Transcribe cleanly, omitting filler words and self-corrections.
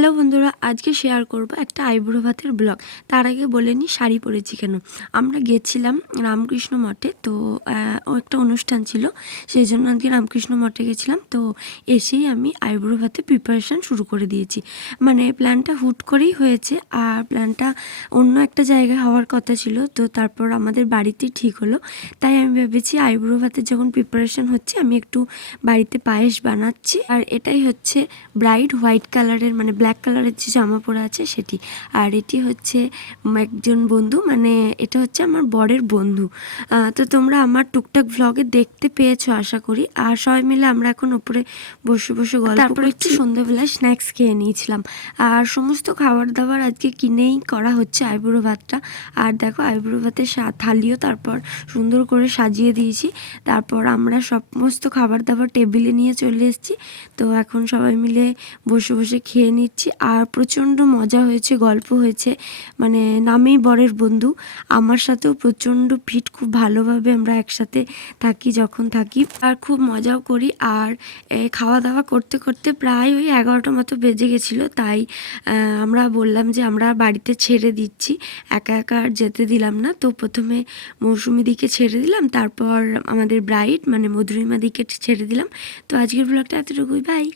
Hello বন্ধুরা, আজকে share করব একটা আইব্রো ভাতের ব্লগ। তার আগে বলে নিই শাড়ি পরেছি কেন। আমরা গেছিলাম রামকৃষ্ণ মঠে, তো ও একটা অনুষ্ঠান ছিল, সেই জন্য আজকে রামকৃষ্ণ মঠে গেছিলাম। তো এসেই আমি আইব্রো ভাতে প্রিপারেশান শুরু করে দিয়েছি। মানে প্ল্যানটা হুট করেই হয়েছে, আর প্ল্যানটা অন্য একটা জায়গায় হওয়ার কথা ছিল, তো তারপর আমাদের বাড়িতেই ঠিক হলো। তাই আমি ভেবেছি আইব্রো ভাতের যখন প্রিপারেশান হচ্ছে, আমি একটু বাড়িতে পায়েস বানাচ্ছি। আর এটাই হচ্ছে ব্রাইড হোয়াইট কালারের, মানে ব্ল্যাক কালারের যে জামা পরা আছে সেটি। আর এটি হচ্ছে একজন বন্ধু, মানে এটা হচ্ছে আমার বরের বন্ধু। তো তোমরা আমার টুকটাক ভ্লগে দেখতে পেয়েছো আশা করি। আর সবাই মিলে আমরা এখন উপরে বসে বসে গল্প, তারপর একটু সন্ধ্যাবেলায় স্ন্যাক্স খেয়ে নিয়েছিলাম। আর সমস্ত খাবার দাবার আজকে কিনেই করা হচ্ছে আইব্রো ভাতটা। আর দেখো আইব্রো ভাতের থালিও তারপর সুন্দর করে সাজিয়ে দিয়েছি। তারপর আমরা সমস্ত খাবার দাবার টেবিলে নিয়ে চলে এসেছি। তো এখন সবাই মিলে বসে বসে খেয়ে নিচ্ছি। আর প্রচণ্ড মজা হয়েছে, গল্প হয়েছে। মানে নামেই বরের বন্ধু, আমার সাথেও প্রচণ্ড ফিট, খুব ভালোভাবে আমরা একসাথে থাকি যখন থাকি, আর খুব মজাও করি। আর খাওয়া দাওয়া করতে করতে প্রায় ওই 11টা মতো বেজে গেছিলো। তাই আমরা বললাম যে আমরা বাড়িতে ছেড়ে দিচ্ছি, একা একা আর যেতে দিলাম না। তো প্রথমে মৌসুমিদিকে ছেড়ে দিলাম, তারপর আমাদের ব্রাইড মানে মধুরিমাদিকে ছেড়ে দিলাম। তো আজকের ব্লগটা এতটুকুই, বাই।